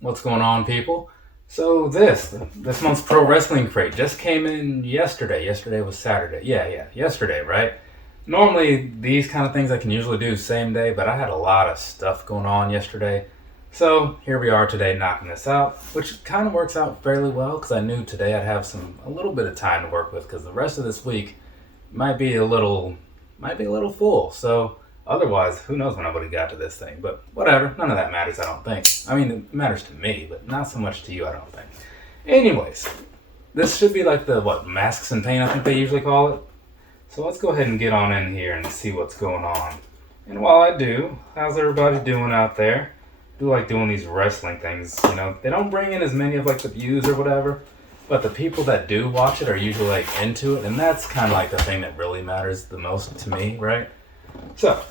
What's going on, people? So this month's pro wrestling crate just came in yesterday. Yesterday was Saturday. Yeah, yesterday, right? Normally these kind of things I can usually do same day, but I had a lot of stuff going on yesterday. So here we are today knocking this out, which kind of works out fairly well because I knew today I'd have a little bit of time to work with because the rest of this week might be a little full. So otherwise, who knows when I would have got to this thing? But whatever, none of that matters. I don't think. I mean, it matters to me, but not so much to you. I don't think. Anyways, this should be like the what masks and paint I think they usually call it. So let's go ahead and get on in here and see what's going on. And while I do, how's everybody doing out there? I do like doing these wrestling things. You know, they don't bring in as many of like the views or whatever, but the people that do watch it are usually like into it, and that's kind of like the thing that really matters the most to me, right? So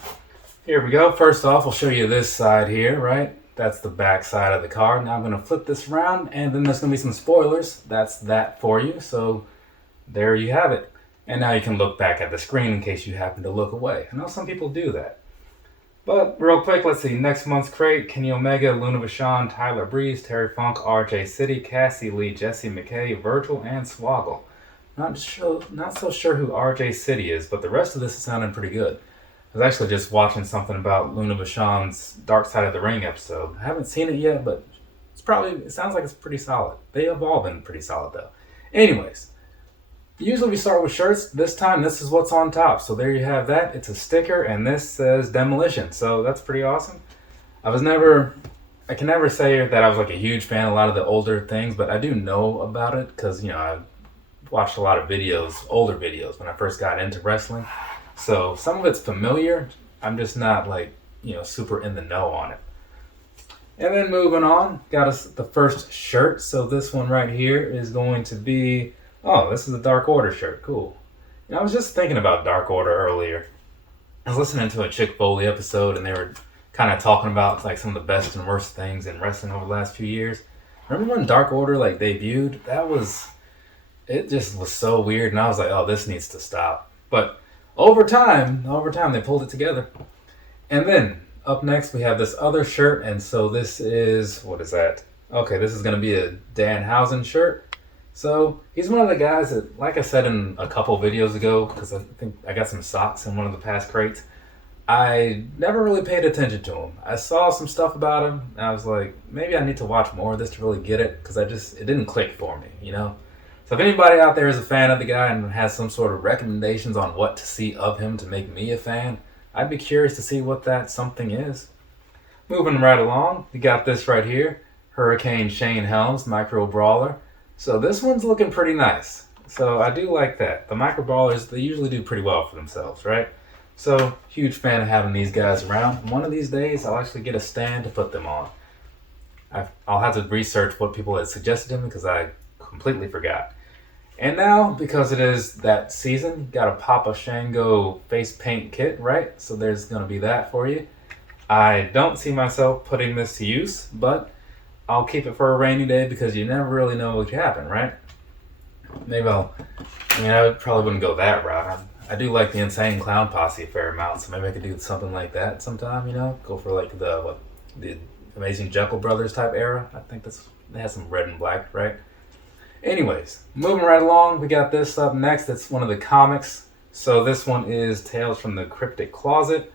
here we go. First off, I'll show you this side here, right? That's the back side of the car. Now I'm going to flip this around, and then there's going to be some spoilers. That's that for you. So there you have it. And now you can look back at the screen in case you happen to look away. I know some people do that. But real quick, let's see. Next month's crate: Kenny Omega, Luna Vachon, Tyler Breeze, Terry Funk, RJ City, Cassie Lee, Jesse McKay, Virgil, and Swoggle. Not so sure who RJ City is, but the rest of this is sounding pretty good. I was actually just watching something about Luna Vachon's Dark Side of the Ring episode. I haven't seen it yet, but it sounds like it's pretty solid. They have all been pretty solid though. Anyways, usually we start with shirts. This time, this is what's on top. So there you have that. It's a sticker, and this says Demolition. So that's pretty awesome. I can never say that I was like a huge fan of a lot of the older things, but I do know about it because I watched a lot of older videos when I first got into wrestling. So some of it's familiar. I'm just not like super in the know on it. And then moving on, got us the first shirt. So this one right here is going to be, oh, this is a Dark Order shirt. Cool. I was just thinking about Dark Order earlier. I was listening to a Chick Foley episode, and they were kind of talking about like some of the best and worst things in wrestling over the last few years. Remember when Dark Order like debuted? It just was so weird, and I was like, oh, this needs to stop. But over time, they pulled it together. And then up next we have this other shirt, and so this is, what is that? Okay, this is going to be a Danhausen shirt. So he's one of the guys that, like I said in a couple videos ago, because I think I got some socks in one of the past crates, I never really paid attention to him. I saw some stuff about him, and I was like, maybe I need to watch more of this to really get it, because it didn't click for me. So if anybody out there is a fan of the guy and has some sort of recommendations on what to see of him to make me a fan, I'd be curious to see what that something is. Moving right along, we got this right here, Hurricane Shane Helms, Micro Brawler. So this one's looking pretty nice. So I do like that. The Micro Brawlers, they usually do pretty well for themselves, right? So huge fan of having these guys around. One of these days, I'll actually get a stand to put them on. I'll have to research what people had suggested to me because I completely forgot. And now, because it is that season, you got a Papa Shango face paint kit, right? So there's going to be that for you. I don't see myself putting this to use, but I'll keep it for a rainy day because you never really know what could happen, right? I probably wouldn't go that route. I do like the Insane Clown Posse a fair amount, so maybe I could do something like that sometime, go for like the Amazing Jekyll Brothers type era. I think they has some red and black, right? Anyways, moving right along, we got this up next. It's one of the comics. So this one is Tales from the Cryptic Closet.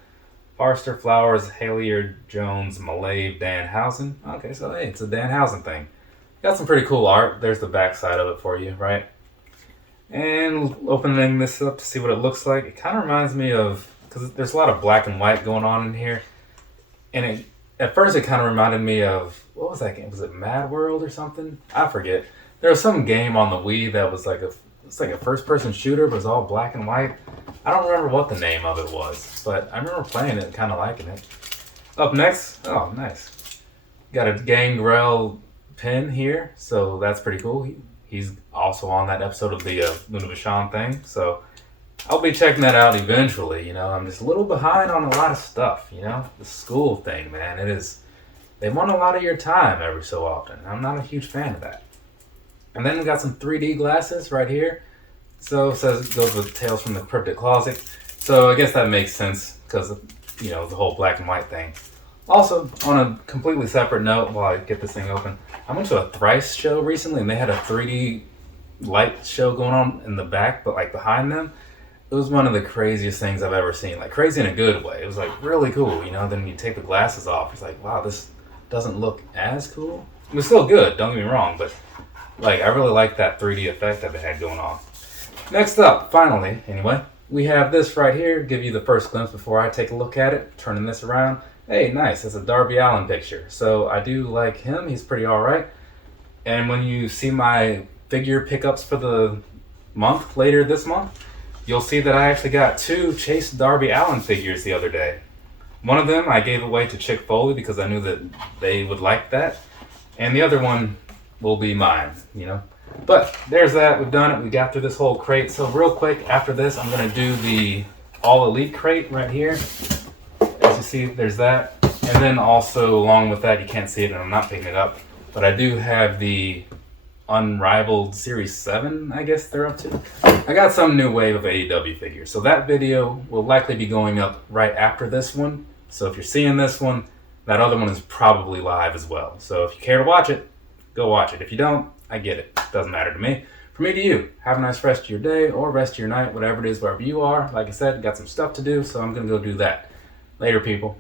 Barster Flowers, Halier Jones, Malave, Danhausen. Okay, so hey, it's a Danhausen thing. Got some pretty cool art. There's the back side of it for you, right? And opening this up to see what it looks like. It kind of reminds me of, because there's a lot of black and white going on in here. And at first it kind of reminded me of, what was that game? Was it Mad World or something? I forget. There was some game on the Wii that was like a first-person shooter, but it was all black and white. I don't remember what the name of it was, but I remember playing it and kind of liking it. Up next, oh, nice. Got a Gangrel pin here, so that's pretty cool. He's also on that episode of the Luna Vachon thing, so I'll be checking that out eventually. I'm just a little behind on a lot of stuff, The school thing, man, they want a lot of your time every so often. I'm not a huge fan of that. And then we got some 3D glasses right here. So it says it goes with Tales from the Cryptic Closet. So I guess that makes sense because, the whole black and white thing. Also, on a completely separate note, while I get this thing open, I went to a Thrice show recently, and they had a 3D light show going on in the back, but like behind them, it was one of the craziest things I've ever seen. Like crazy in a good way. It was like really cool, you know. Then you take the glasses off, it's like, wow, this doesn't look as cool. It was still good, don't get me wrong, but like I really liked that 3D effect that they had going on. Next up, finally, anyway, we have this right here. Give you the first glimpse before I take a look at it. Turning this around. Hey, nice. It's a Darby Allin picture. So I do like him. He's pretty alright. And when you see my figure pickups for the month, later this month, you'll see that I actually got 2 Chase Darby Allin figures the other day. One of them I gave away to Chick Foley because I knew that they would like that. And the other one will be mine, you know. But there's that. We've done it. We got through this whole crate. So real quick, after this, I'm going to do the All Elite crate right here. As you see, there's that. And then also, along with that, you can't see it and I'm not picking it up, but I do have the Unrivaled Series 7, I guess they're up to. I got some new wave of AEW figures. So that video will likely be going up right after this one. So if you're seeing this one, that other one is probably live as well. So if you care to watch it, go watch it. If you don't, I get it. Doesn't matter to me. From me to you, have a nice rest of your day or rest of your night, whatever it is, wherever you are. Like I said, got some stuff to do, so I'm going to go do that. Later, people.